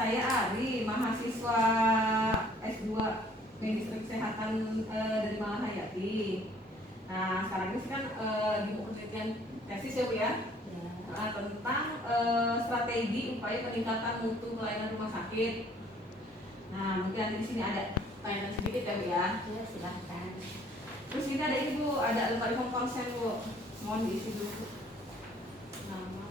Saya Ari, mahasiswa S2 Medis Kesehatan dari Malahayati. Nah, sekarang ini kan lagi mau penelitian tesis ya Bu ya, tentang strategi upaya peningkatan mutu pelayanan rumah sakit. Nah, mungkin nanti di sini ada pertanyaan sedikit ya Bu ya. Ya, silahkan. Terus ini ada ini Bu, ada lembar form konsen Bu, mohon diisi dulu. Nama.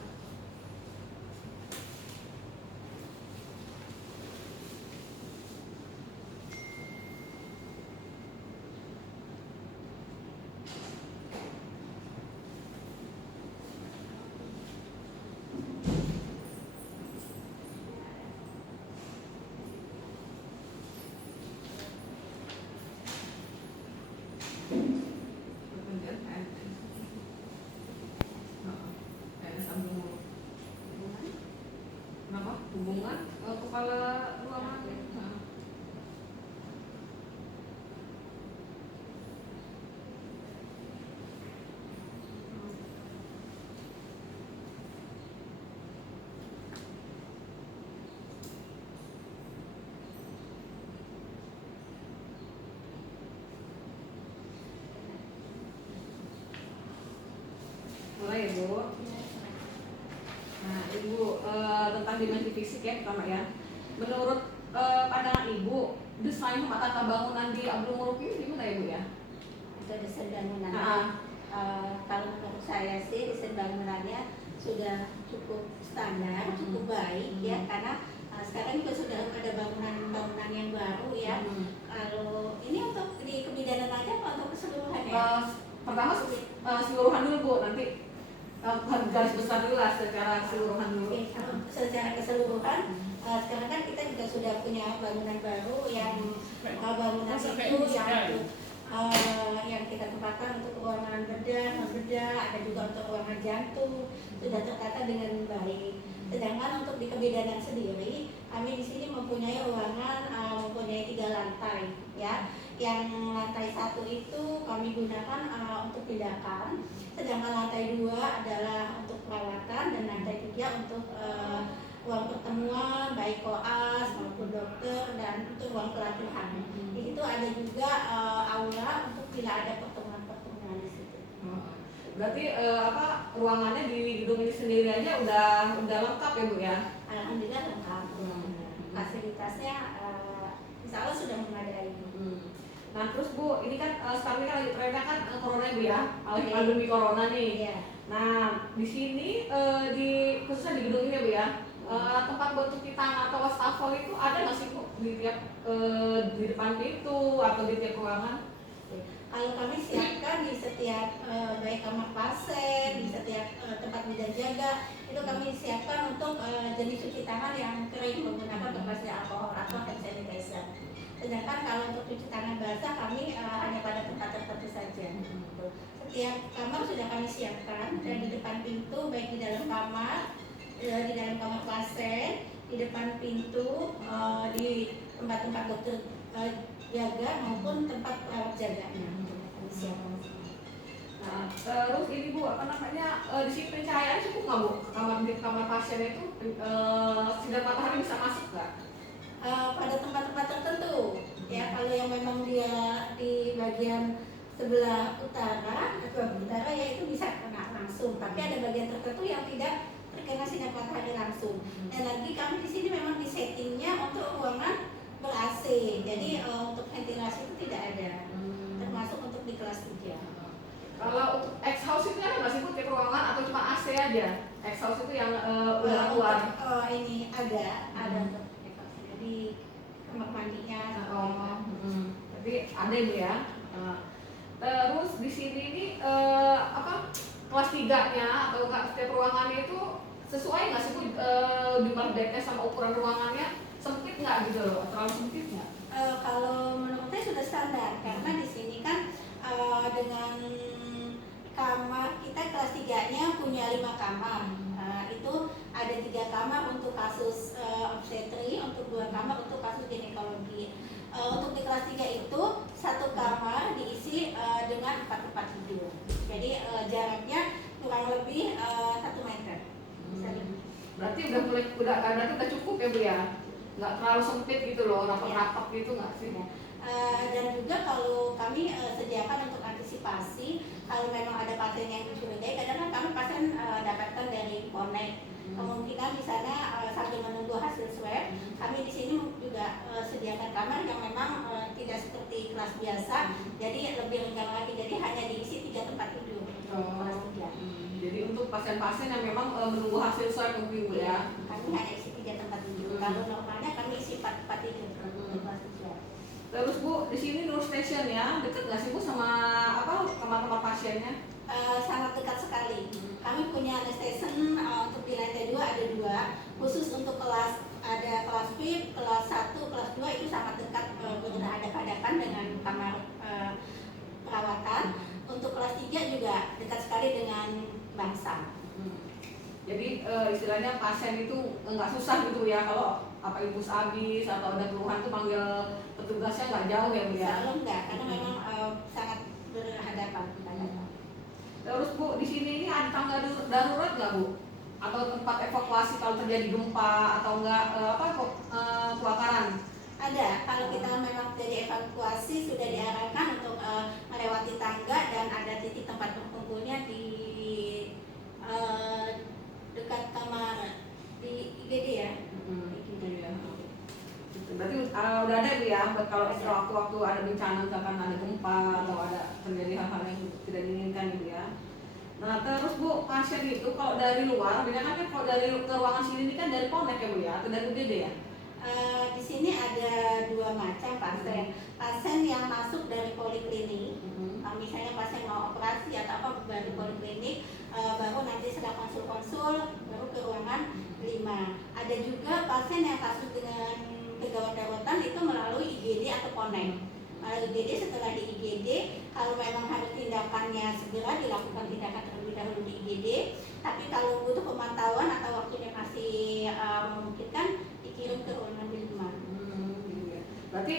Hubungan kepala ruangan. Mulai ya Bu. Nah, Ibu tentang dimensi fisik ya pertama ya. Menurut pandangan Ibu, desain tata bangunan di Abdul Muruk ini gimana ya Bu ya? Itu desain bangunan. Kalau menurut saya sih desain bangunannya sudah cukup standar, cukup baik ya, karena sekarang juga sudah ada bangunan-bangunan yang baru ya. Kalau ini untuk di kebidanan aja apa untuk keseluruhan ya? Pertama seluruhan dulu Bu, nanti garis besar dulu lah secara keseluruhan dulu. Secara keseluruhan, sekarang kan kita juga sudah punya bangunan baru yang bangunan itu yang kita tempatkan untuk ruangan bedah, non bedah, ada juga untuk ruangan jantung, sudah tertata dengan baik. Sedangkan untuk di kebidanan sendiri, kami di sini mempunyai ruangan mempunyai 3 lantai, ya. Yang lantai 1 itu kami gunakan untuk tindakan, sedangkan lantai 2 adalah untuk perawatan dan lantai 3 untuk ruang pertemuan baik koas maupun dokter dan untuk ruang pelatihan. Di situ ada juga aula untuk bila ada pertemuan-pertemuan di situ. Berarti ruangannya di gedung ini sendiri aja udah lengkap ya Bu ya? Alhamdulillah lengkap. Fasilitasnya insya Allah sudah memadai. Nah terus Bu, ini kan sekarang ini kan lagi trennya kan corona Bu ya, pandemi corona nih. Iya. Nah di sini khususnya di gedung ini ya Bu ya, tempat buat cuci tangan atau wastafel itu ada nggak sih Bu di tiap di depan pintu atau di tiap ruangan? Kalau kami siapkan di setiap baik kamar pasien, di setiap tempat bidan jaga, itu kami siapkan untuk jenis cuci tangan yang kering menggunakan berbasis alkohol atau hand sanitizer. Sedangkan kalau untuk cuci tangan basah kami hanya pada tempat tertentu saja. Setiap kamar sudah kami siapkan, dan di depan pintu baik di dalam kamar, di dalam kamar pasien, di depan pintu, di tempat-tempat dokter jaga maupun tempat perawat jaganya. Kami siapkan. Nah, terus ini Bu, di sini pencahayaan cukup nggak Bu? Kamar pasien itu sinar matahari bisa masuk nggak? Pada tempat-tempat tertentu, ya. Kalau yang memang dia di bagian sebelah utara atau utara ya itu bisa kena langsung. Tapi ada bagian tertentu yang tidak terkena sinar matahari langsung. Dan lagi kami di sini memang di settingnya untuk ruangan ber-AC, jadi untuk ventilasi itu tidak ada, termasuk untuk di kelas 3. Kalau untuk exhaust itu ada nggak sih Bu tiap ruangan atau cuma AC aja? Exhaust itu yang udah keluar? Ini ada untuk exhaustnya di kamar mandinya. Tapi ada Bu ya. Terus di sini ini kelas 3-nya atau setiap ruangannya itu sesuai nggak sih Bu jumlah bednya sama ukuran ruangannya? Sempit nggak gitu loh? Terlalu sempit nggak? Kalau menurut saya sudah standar, karena di sini kan dengan kamar kita kelas 3-nya punya 5 kamar. Itu ada 3 kamar untuk kasus obstetri, untuk 2 kamar untuk kasus ginekologi. Untuk di kelas 3 itu 1 kamar diisi dengan 4 tempat tidur. Jadi jaraknya kurang lebih 1 meter. Berarti udah cukup ya Bu ya? nggak terlalu sempit gitu loh, Iya. rapat-rapat gitu nggak sih? Ya. Dan juga kalau kami sediakan untuk antisipasi kalau memang ada pasien yang dicurigai, kadang-kadang kami pasien dapatkan dari connect. Kemungkinan di sana sambil menunggu hasil swab, kami di sini juga sediakan kamar yang memang tidak seperti kelas biasa, jadi lebih lengkap lagi. Jadi hanya diisi 3 tempat tidur. Kelas 3. Jadi untuk pasien-pasien yang memang menunggu hasil swab mungkin Bu ya. Kami hanya isi 3 tempat tidur. Kalau normalnya kami isi 4 tempat tidur untuk kelas 3. Terus Bu, di sini nurse station ya, dekat nggak sih Bu sama apa kamar-kamar pasiennya? Sangat dekat sekali. Kami punya station untuk di lantai 2 ada 2, khusus untuk kelas, ada kelas VIP, kelas 1, kelas 2 itu sangat dekat, berhadapan-hadapan dengan kamar perawatan. Untuk kelas 3 juga dekat sekali dengan bangsa. Jadi istilahnya pasien itu nggak susah gitu ya kalau apa infus habis atau ada keluhan tuh panggil petugasnya nggak jauh ya Bu ya? Selalu enggak, karena memang sangat berhadapan. Terus Bu, di sini ini ada tangga darurat nggak Bu? Atau tempat evakuasi kalau terjadi gempa atau enggak kebakaran? Ada, kalau kita memang terjadi evakuasi sudah diarahkan untuk melewati tangga dan ada titik tempat berkumpulnya di dekat kamar di IGD ya. Berarti udah ada Bu ya, buat kalau waktu-waktu ada bencana misalkan ada gempa atau ada terjadi hal-hal yang tidak diinginkan gitu ya. Nah terus Bu, pasien itu kalau dari luar, biasanya kan kalau dari ke ruangan sini ini kan dari Connect ya Bu ya, atau dari UGD ya? Di sini ada 2 macam pasien. Pasien yang masuk dari poliklinik, misalnya pasien mau operasi atau apa dari poliklinik, baru nanti setelah konsul-konsul baru ke ruangan 5. Ada juga pasien yang kasus dengan kegawat-gawatan itu melalui IGD atau Connect. Melalui IGD, setelah di IGD, kalau memang harus tindakannya segera dilakukan tindakan terlebih dahulu di IGD. Tapi kalau butuh pemantauan atau waktunya masih memungkinkan, dikirim ke ruangan 5. Berarti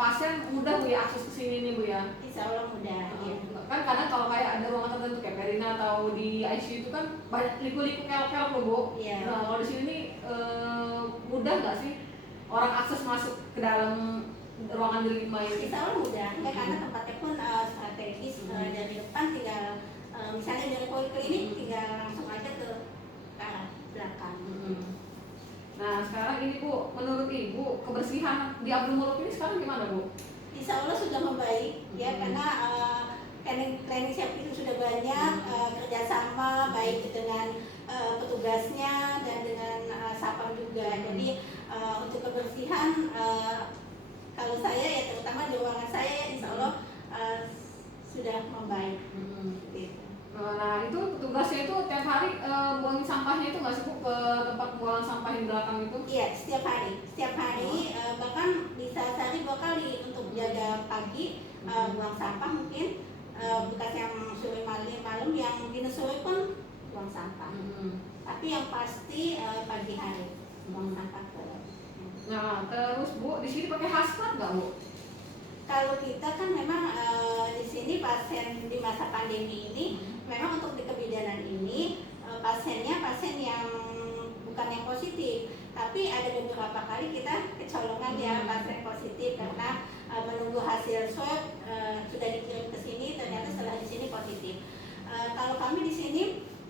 pasien mudah Bu ya akses ke sini nih Bu ya? Insya Allah mudah. Ya. Kan kadang kalau kayak ada ruangan tertentu kayak Perina atau di ICU itu kan banyak liku-liku kelok-kelok loh Bu. Iya. Nah kalau di sini nih mudah nggak sih orang akses masuk ke dalam ruangan di 5 ini? Insya Allah mudah, ya, karena tempatnya pun strategis. Dari depan tinggal misalnya dari poliklinik tinggal langsung aja ke arah belakang. Nah sekarang ini Bu, menurut Ibu kebersihan di Abdul Muluk ini sekarang gimana Bu? Insya Allah sudah membaik ya, karena training safety itu sudah banyak, kerjasama baik dengan petugasnya dan dengan sapam juga. Jadi untuk kebersihan kalau saya ya terutama di ruangan saya ya, Insya Allah sudah membaik. Gitu. Nah itu petugasnya itu tiap hari buangin sampahnya itu nggak sih Bu ke tempat buangan sampah di belakang itu? Iya, setiap hari, bahkan bisa sehari 2 kali untuk jaga pagi buang sampah mungkin, bekas yang sore malam yang dinas sore pun buang sampah. Tapi yang pasti pagi hari buang sampah ke. Nah terus Bu di sini pakai hazmat nggak Bu? Kalau kita kan memang di sini pasien di masa pandemi ini, memang untuk di kebidanan ini pasiennya pasien yang bukan yang positif, tapi ada beberapa kali kita kecolongan ya pasien positif karena menunggu hasil swab sudah dikirim ke sini, ternyata setelah di sini positif. Kalau kami di sini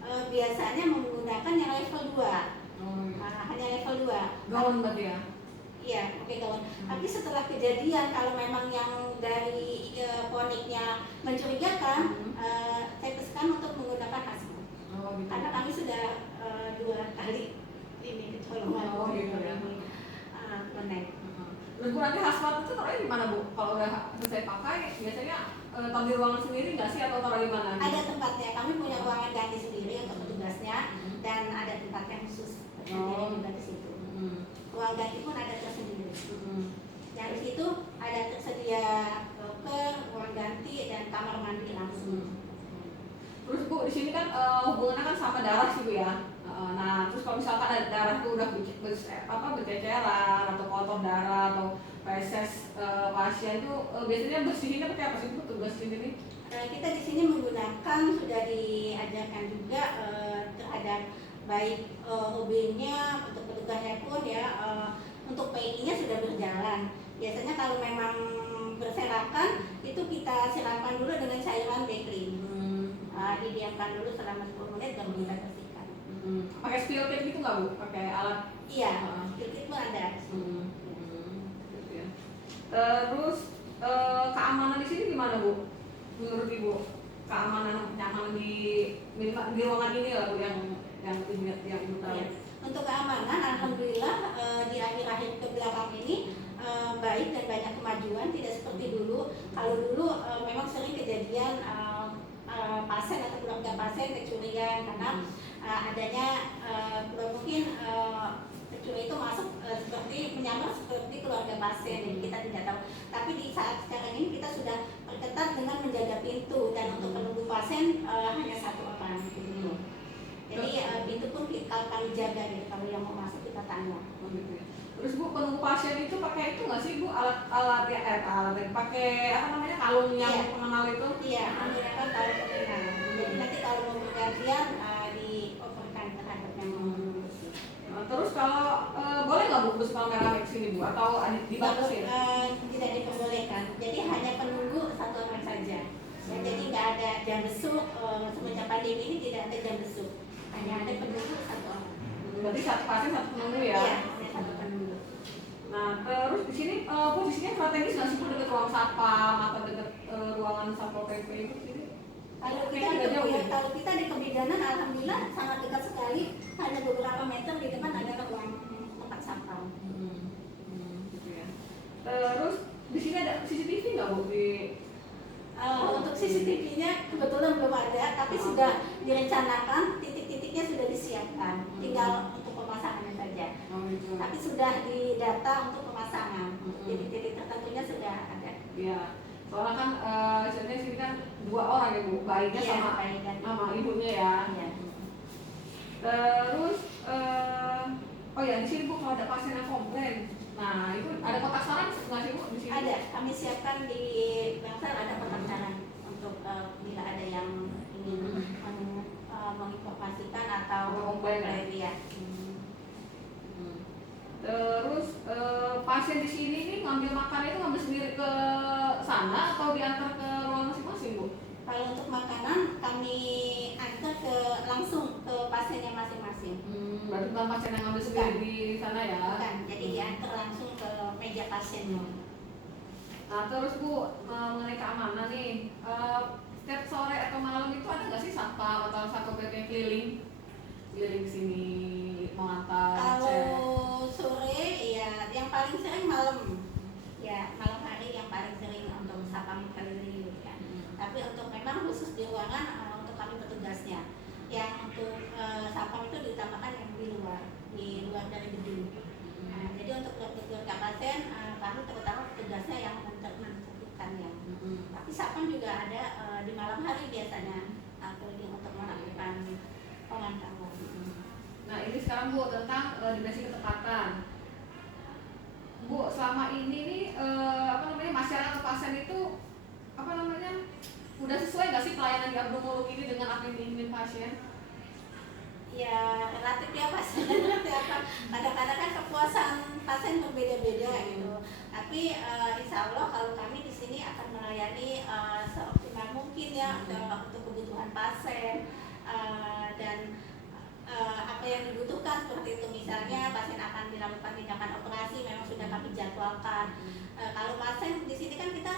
biasanya menggunakan yang level 2, hanya level 2. Gaun berarti ya? Iya, pakai gaun. Tapi setelah kejadian, kalau memang yang dari poniknya mencurigakan, saya pesan untuk menggunakan hazmat. Gitu. Karena kami sudah 2 kali ini kecolongan. Gitu ya. Connect. Terus Bu nanti hazmat itu taruhnya di mana Bu? Kalau udah selesai pakai, biasanya taruh di ruangan sendiri nggak sih atau taruh di mana? Ada tempatnya. Kami punya ruangan ganti sendiri untuk petugasnya dan ada tempat yang khusus juga di situ. Ruang ganti pun ada tersendiri. Yang di situ ada tersedia loker, ruang ganti dan kamar mandi langsung. Terus Bu di sini kan hubungannya kan sama darah sih Bu ya. Nah terus kalau misalkan ada darah tuh udah berceceran atau kotor darah atau feses pasien itu biasanya bersihinnya pakai apa sih Bu tugas sendiri? Kita di sini menggunakan, sudah diajarkan juga terhadap baik OB-nya untuk petugasnya pun ya, untuk PI-nya sudah berjalan. Biasanya kalau memang berserakan itu kita siramkan dulu dengan cairan bakery. Didiamkan dulu selama 10 menit baru kita bersihkan. Pakai spill kit gitu nggak Bu? Pakai alat? Iya, spill kit pun ada. Gitu ya. Terus keamanan di sini gimana Bu? Menurut Ibu keamanan nyaman di ruangan ini lah Bu yang Ibu tahu. Ya. Untuk keamanan, alhamdulillah di akhir-akhir ke belakang ini baik dan banyak kemajuan, tidak seperti dulu. Kalau dulu memang sering kejadian pasien atau keluarga pasien kecurian karena adanya mungkin pencuri itu masuk seperti menyamar seperti keluarga pasien, jadi kita tidak tahu. Tapi di saat sekarang ini kita sudah perketat dengan menjaga pintu dan untuk menunggu pasien hanya 1 orang. Jadi pintu pun kami jaga gitu. Kalau yang mau masuk kita tanya. Terus Bu, penunggu pasien itu pakai itu nggak sih Bu, alat pakai apa namanya, kalung yang pengenal itu? Iya, menggunakan kalung pengenal. Jadi nanti kalau mau bergantian dioperkan terhadap yang mau. Terus kalau boleh nggak Bu besok kamera di sini Bu, atau dibatasi? Tidak diperbolehkan. Jadi hanya penunggu 1 orang saja. Ya, jadi nggak ada jam besuk. Semenjak pandemi ini tidak ada jam besuk. Hanya ada penunggu 1 orang. Berarti 1 pasien 1 penunggu ya? Iya, hanya 1 penunggu. Nah, terus di sini posisinya strategis nggak sih Bu, dekat ruang satpam atau dekat ruangan satpol PP itu sini? Kalau kita di kebidanan alhamdulillah sangat dekat sekali, hanya beberapa meter di depan ada ruang tempat satpam. Gitu ya. Terus di sini ada CCTV nggak Bu? Untuk CCTV-nya kebetulan belum ada, tapi sudah direncanakan, titik-titiknya sudah disiapkan, tinggal untuk pemasangannya saja. Gitu. Tapi sudah didata untuk pemasangan, titik-titik tertentunya sudah ada. Iya. Soalnya kan istilahnya sini kan 2 orang ya Bu, bayinya sama ibunya ya. Iya. Terus oh ya di sini Bu, kalau ada pasien yang komplain, nah itu ada kotak saran nggak sih Bu di sini? Ada, kami siapkan di Bangsal ada kotak saran untuk bila ada yang ingin menginformasikan atau komplain ya. Terus pasien di sini ini ngambil makan itu ngambil sendiri ke sana atau diantar ke ruang masing-masing Bu? Kalau untuk makanan kami antar langsung ke pasiennya masing-masing. Berarti bukan pasien yang ngambil sendiri di sana ya? Bukan, jadi diantar langsung ke meja pasiennya. Nah terus Bu, mengenai keamanan nih, setiap sore atau malam itu ada nggak sih satpam atau satpol PP keliling sini mengantar? Kalau sore ya yang paling sering malam, ya malam hari yang paling sering untuk satpam keliling ya. Tapi untuk memang khusus di ruangan untuk kami petugasnya, yang untuk satpam itu diutamakan yang di luar dari gedung. Jadi untuk keluarga pasien kami terutama petugasnya yang menertibkannya. Tapi satpam juga ada di malam hari biasanya keliling untuk melakukan pemantauan. Nah ini sekarang Bu tentang dimensi ketepatan. Bu, selama ini nih masyarakat atau pasien itu udah sesuai nggak sih pelayanan di abdomolog ini dengan apa yang diingin pasien? Ya relatif ya pasien. Kadang-kadang kan kepuasan pasien berbeda-beda gitu. Tapi insya Allah kalau kami di sini akan melayani seoptimal mungkin ya untuk kebutuhan pasien dan apa yang dibutuhkan seperti itu. Misalnya pasien akan dilakukan tindakan operasi memang sudah kami jadwalkan. Kalau pasien di sini kan kita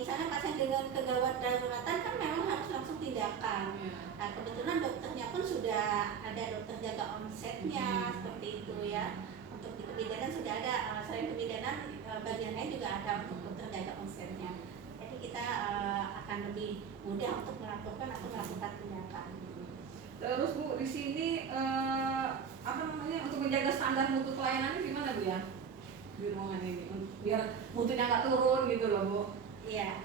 misalnya pasien dengan kegawat daruratan kan memang harus langsung tindakan. Nah, kebetulan dokternya pun sudah ada dokter jaga omsetnya seperti itu ya. Untuk di kebidanan sudah ada, selain kebidanan bagian lain juga ada untuk dokter jaga omsetnya. Jadi kita akan lebih mudah untuk melakukan atau melakukan tindakan. Terus Bu di sini untuk menjaga standar mutu pelayanannya gimana Bu ya di ruangan ini biar mutunya nggak turun gitu loh Bu? Iya,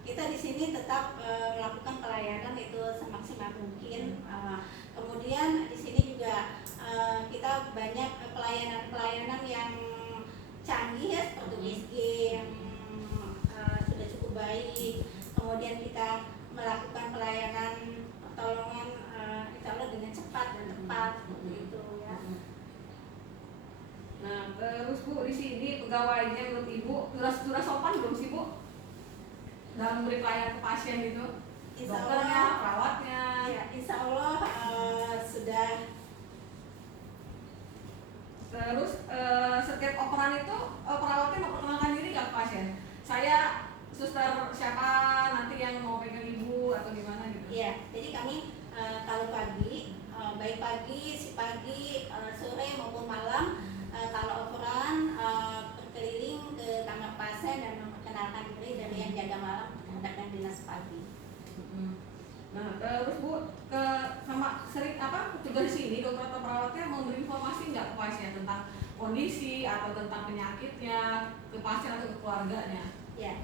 kita di sini tetap melakukan pelayanan itu semaksimal mungkin. Kemudian di sini juga kita banyak pelayanan yang canggih ya seperti USG yang sudah cukup baik. Kemudian kita melakukan pelayanan pertolongan insya Allah dengan cepat dan tepat seperti itu ya. Nah terus Bu, di sini pegawainya menurut Ibu sudah sopan belum sih Bu dalam memberi pelayanan ke pasien gitu? Insya Dokternya, Allah, perawatnya. ya, insya Allah sudah. Terus setiap operan itu perawatnya memperkenalkan diri nggak ke pasien? Saya suster siapa nanti yang mau pegang Ibu atau gimana gitu? Iya, jadi kami kalau pagi, baik pagi, si pagi, sore maupun malam, kalau operan berkeliling ke kamar pasien dan memperkenalkan diri dari yang jaga malam terhadap yang dinas pagi. Nah, terus Bu, sama sering petugas sini dokter atau perawatnya memberi informasi nggak ke pasien tentang kondisi atau tentang penyakitnya ke pasien atau ke keluarganya? Ya,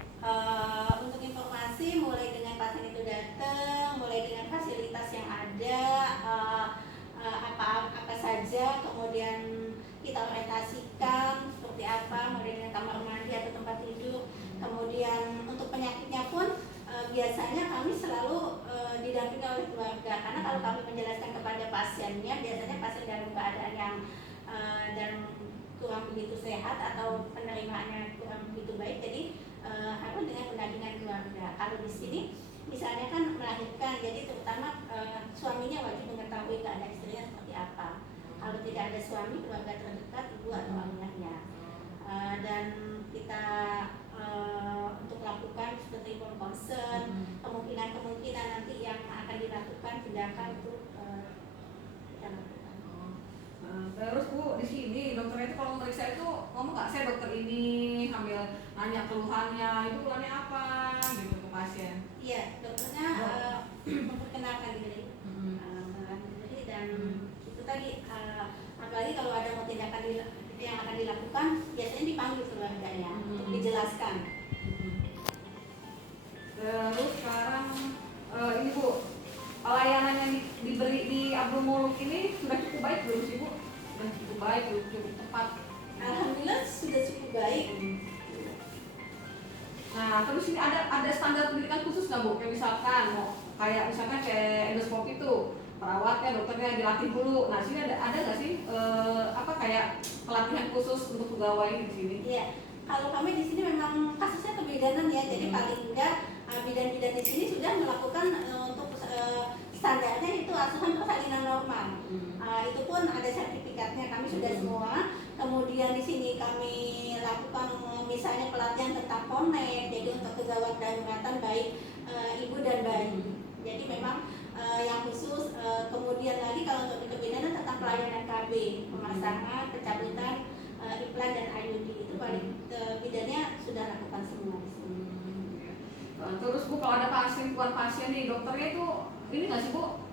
untuk informasi mulai dengan pasien itu datang, mulai dengan fasilitas yang ada, apa saja, kemudian kita orientasikan seperti apa, mulai dengan kamar mandi atau tempat tidur, kemudian untuk penyakitnya pun biasanya kami selalu didampingi oleh keluarga, karena kalau kami menjelaskan kepada pasiennya, biasanya pasien dalam keadaan yang dan kurang begitu sehat atau penerimaannya kurang begitu baik, jadi harus dengan pendampingan keluarga. Kalau di sini misalnya kan melahirkan, jadi terutama suaminya wajib mengetahui keadaan istrinya seperti apa. Kalau tidak ada suami, keluarga terdekat, ibu atau ayahnya. Dan kita untuk lakukan seperti concern, kemungkinan nanti yang akan dilakukan tindakan itu kita lakukan. Terus Bu, di sini dokternya itu kalau meriksa itu ngomong nggak, saya dokter ini, sambil nanya keluhannya, itu keluhannya apa gitu ke pasien? Iya, dokternya memperkenalkan diri, dan itu tadi apalagi kalau ada mau tindakan yang akan dilakukan, biasanya dipanggil keluarganya untuk dijelaskan. Terus sekarang ini Bu, pelayanan yang diberi di Abdul Muluk ini sudah cukup baik belum sih Bu? Sudah cukup baik, cukup tepat? Alhamdulillah sudah cukup baik. Nah, terus ini ada standar pendidikan khusus nggak Bu? Kayak misalkan kayak endoskopi itu perawatnya, dokternya dilatih dulu. Nah, sini ada nggak sih kayak pelatihan khusus untuk pegawai di sini? Iya, kalau kami di sini memang kasusnya kebidanan ya, jadi paling enggak bidan-bidan di sini sudah melakukan untuk standarnya itu asuhan persalinan normal. Itu pun ada sertifikatnya, kami sudah semua. Kemudian di sini kami lakukan misalnya pelatihan tentang konek, jadi untuk kegawat daruratan baik ibu dan bayi. Jadi memang yang khusus, kemudian lagi kalau untuk kebidanan tentang pelayanan KB, pemasangan, pencabutan implan dan IUD, itu paling bidannya sudah lakukan semua di sini. Terus Bu, kalau ada pasien, bukan pasien nih, dokternya itu ini nggak sih Bu,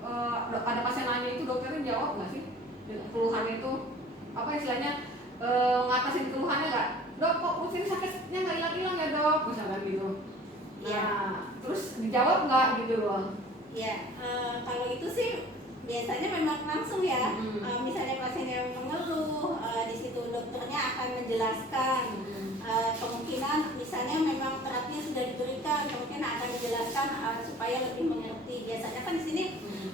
ada pasien nanya itu dokternya jawab nggak sih keluhannya itu, apa istilahnya, ngatasin keluhannya nggak? Dok, kok pusing sakitnya nggak hilang-hilang ya dok, misalkan gitu. Nah, terus dijawab nggak gitu loh? Ya, kalau itu sih biasanya memang langsung ya. Misalnya pasien yang mengeluh, di situ dokternya akan menjelaskan. Kemungkinan misalnya memang terapinya sudah diberikan, kemungkinan akan dijelaskan supaya lebih mengerti. Biasanya kan di sini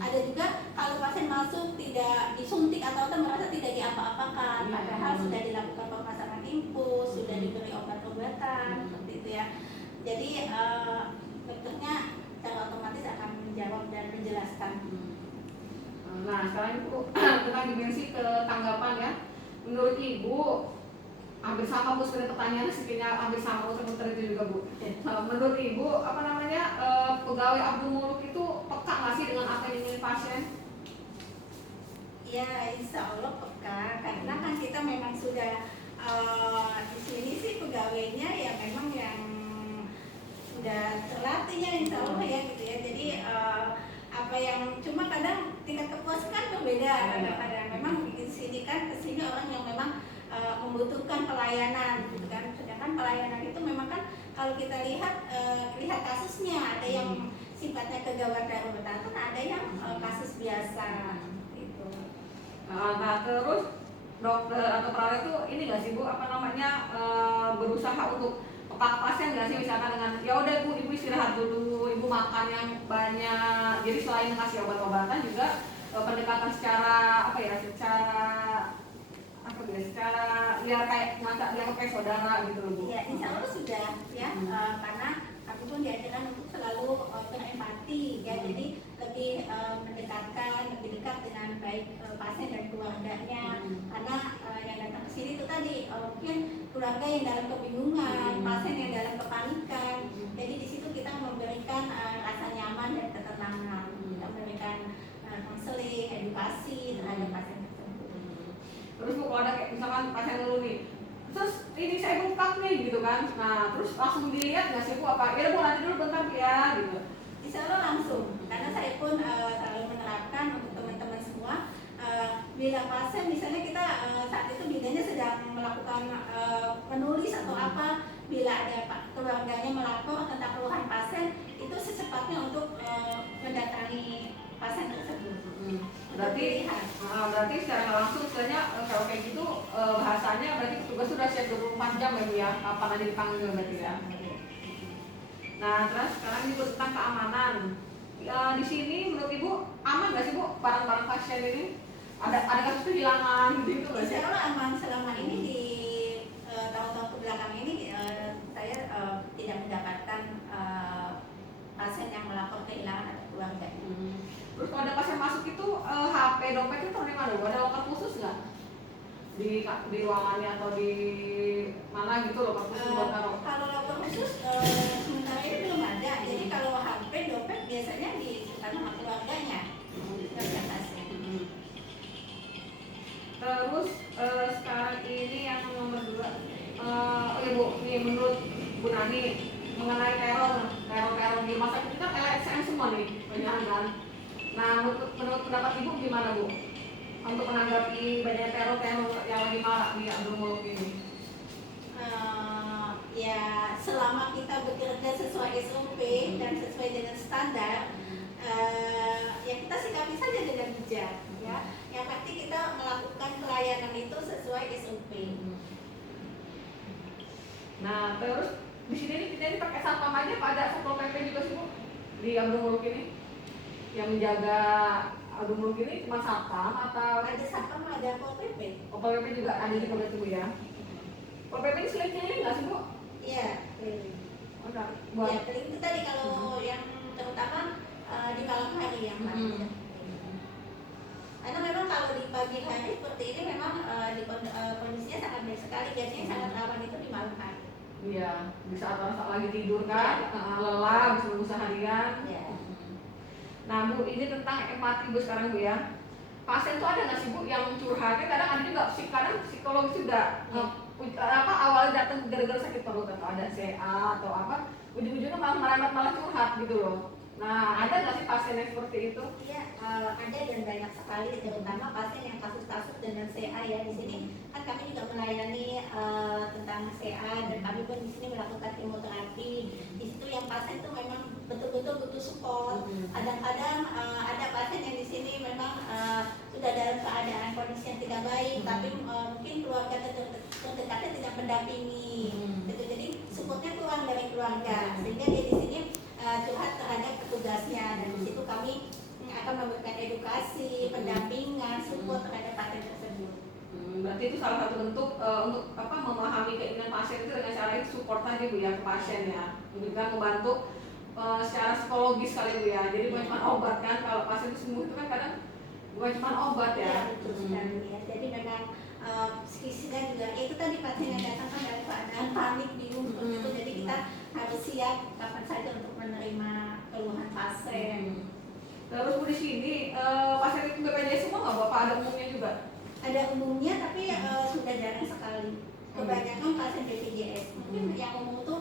ada juga kalau pasien masuk tidak disuntik atau merasa tidak diapa-apakan, padahal sudah dilakukan pemasangan infus, sudah diberi obat-obatan, seperti itu ya. Jadi dokternya secara otomatis akan menjawab dan menjelaskan. Nah, sekarang Ibu tentang dimensi ketanggapan ya. Menurut Ibu, hampir sama Bu, sebenarnya pertanyaannya sebenarnya hampir sama muter-muter itu juga Bu. Menurut Ibu, pegawai Abdul Muluk itu peka nggak sih dengan apa yang diingin pasien? Ya, insya Allah peka, karena kan kita memang sudah di sini sih pegawainya ya memang yang sudah terlatih ya, insya Allah ya gitu ya. Jadi apa yang cuma kadang tingkat kepuasan kan berbeda kadang-kadang. Memang di sini kan kesini orang yang memang membutuhkan pelayanan gitu kan. Sedangkan pelayanan itu memang kan kalau kita lihat kasusnya, ada yang sifatnya kegawat daruratan, ada yang kasus biasa gitu. Nah, terus dokter atau perawat itu ini nggak sih Bu, berusaha untuk peka pasien nggak sih, misalkan dengan ya udah ibu istirahat dulu, ibu makan yang banyak. Jadi selain kasih obat-obatan juga pendekatan secara secara biar kayak ngajak dia kayak saudara gitu loh Bu. Ya, insya Allah sudah ya, karena aku pun diajarkan untuk selalu berempati ya, jadi lebih mendekatkan, lebih dekat dengan baik pasien dan keluarganya, karena yang datang ke sini itu tadi mungkin keluarga yang dalam kebingungan, pasien yang dalam kepanikan, jadi di situ kita memberikan rasa nyaman dan ketenangan, kita memberikan konseling, edukasi terhadap pasien tersebut. Terus Bu, kalau ada kayak misalkan pasien dulu nih, terus ini saya bengkak nih gitu kan, nah terus langsung dilihat nggak sih Bu apa? Ya Bu nanti dulu bentar Bu ya gitu. Insya Allah langsung, karena saya pun selalu menerapkan untuk teman-teman semua, bila pasien misalnya kita saat itu bidannya sedang melakukan menulis atau apa, bila ada keluarganya melapor tentang keluhan pasien, itu secepatnya untuk mendatangi pasien tersebut. Berarti secara langsung istilahnya kalau kayak gitu bahasanya berarti petugas sudah siap 24 jam ya Bu ya, kapan aja dipanggil berarti ya. Nah terus sekarang juga tentang keamanan. Di sini menurut Ibu aman nggak sih Bu barang-barang pasien ini? Ada kasus kehilangan gitu nggak sih? Insya Allah aman. Selama ini di tahun-tahun kebelakang ini saya tidak mendapatkan pasien yang melapor kehilangan atau keluarga. Terus kalau ada pasien masuk itu HP, dompet itu taruh di mana? Ada loker khusus nggak? Di ruangannya atau di mana gitu loker khusus buat taruh? Kalau loker khusus sementara ini belum ada. Jadi kalau HP, dompet biasanya disimpan sama keluarganya, keluarga pasien. Terus sekarang ini yang nomor 2, ya Bu, nih menurut Bu Nani mengenai teror di rumah sakit kita LSM semua nih banyak kan. Nah menurut pendapat Ibu gimana Bu untuk menanggapi banyak teror yang lagi marak di Abdul Muluk ini? Ya selama kita bekerja sesuai SOP dan sesuai dengan standar, ya kita sikapi saja dengan bijak ya. Yang pasti kita melakukan pelayanan itu sesuai SOP. Nah terus di sini kita ini pakai satpam aja, Pak, ada satpol PP juga sih Bu di Abdul Muluk ini yang menjaga Abdul Muluk ini cuma satpam atau Ada satpam, ada Pol PP. Pol PP juga ada di Kabupaten Bu ya. Pol PP ini selain keliling nggak sih Bu? Iya, keliling. Oh, enggak. Buat Ya keliling itu tadi kalau yang terutama di malam hari yang paling. Karena memang kalau di pagi hari seperti ini memang kondisinya sangat baik sekali, biasanya sangat rawan itu di malam hari. Iya, di saat orang lagi tidur kan, lelah, bisa nunggu seharian. Ya. Nah Bu, ini tentang empati Bu sekarang Bu ya. Pasien tuh ada nggak sih Bu yang curhatnya? Kadang ada juga, kadang psikologis juga. Awalnya datang gara-gara sakit perut atau ada CA atau apa, ujung-ujungnya malah curhat gitu loh. Nah, ada nggak sih pasien yang seperti itu? Iya, ada dan banyak sekali, terutama pasien yang kasus-kasus dengan CA ya. Di sini kan kami juga melayani tentang CA dan kami pun di sini melakukan kemoterapi. Di situ yang pasien itu memang betul-betul butuh support. Kadang-kadang ada pasien yang di sini memang sudah dalam keadaan kondisi yang tidak baik, tapi mungkin keluarga terdekatnya tidak mendampingi. Gitu. Jadi supportnya kurang dari keluarga, sehingga dia di sini curhat terhadap petugasnya, dan di situ kami akan memberikan edukasi, pendampingan, support terhadap pasien tersebut. Berarti itu salah satu bentuk untuk memahami keinginan pasien itu dengan cara itu support aja Bu ya ke pasien ya, untuk kan membantu secara psikologis kali Bu ya. Jadi bukan cuma obat kan, kalau pasien itu sembuh itu kan kadang bukan cuma obat ya. Betul sekali ya. Jadi memang psikisnya juga, itu tadi pasien yang datang kan dalam keadaan panik, bingung seperti itu. Jadi kita harus siap kapan saja untuk menerima keluhan pasien. Terus Bu di sini pasien itu BPJS semua nggak Bapak, ada umumnya juga? Ada umumnya tapi sudah jarang sekali. Kebanyakan pasien BPJS. Mungkin yang umum tuh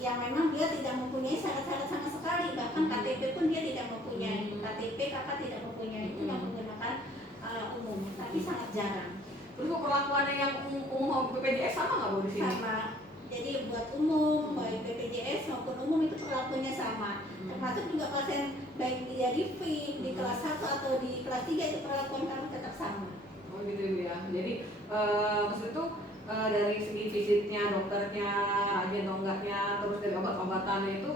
yang memang dia tidak mempunyai syarat-syarat sama sekali, bahkan KTP pun dia tidak mempunyai. KTP kakak tidak mempunyai, itu yang menggunakan umum, tapi sangat jarang. Terus perlakuannya yang umum BPJS sama nggak Bu di sini? Sama. Jadi buat umum, baik BPJS maupun umum itu perlakuannya sama. Termasuk juga pasien baik dia di FIP, di kelas 1 atau di kelas 3 itu perlakuan kami tetap sama. Oh gitu ya. Jadi maksud itu dari segi visitnya, dokternya, rajin atau enggaknya, terus dari obat-obatannya itu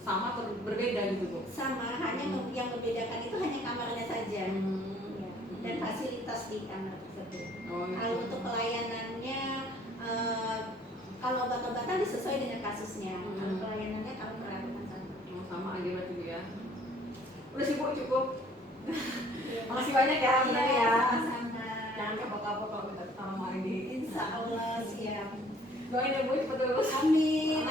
sama atau berbeda gitu Bu? Sama, hanya yang membedakan itu hanya kamarnya saja. Ya. Dan fasilitas di kamar. tersebut. Oh, gitu. Kalau untuk pelayanannya, kalau obat-obatan disesuai dengan kasusnya. Kalau pelayanannya kami melakukan sama. Oh, sama aja berarti Bu ya. Udah sih Bu, cukup. Iya. Makasih banyak ya, benar ya. Sama-sama. Jangan kapok-kapok kalau kita tolong hari ini. Insya Allah siap. Doain ya Bu, cepet lulus. Amin.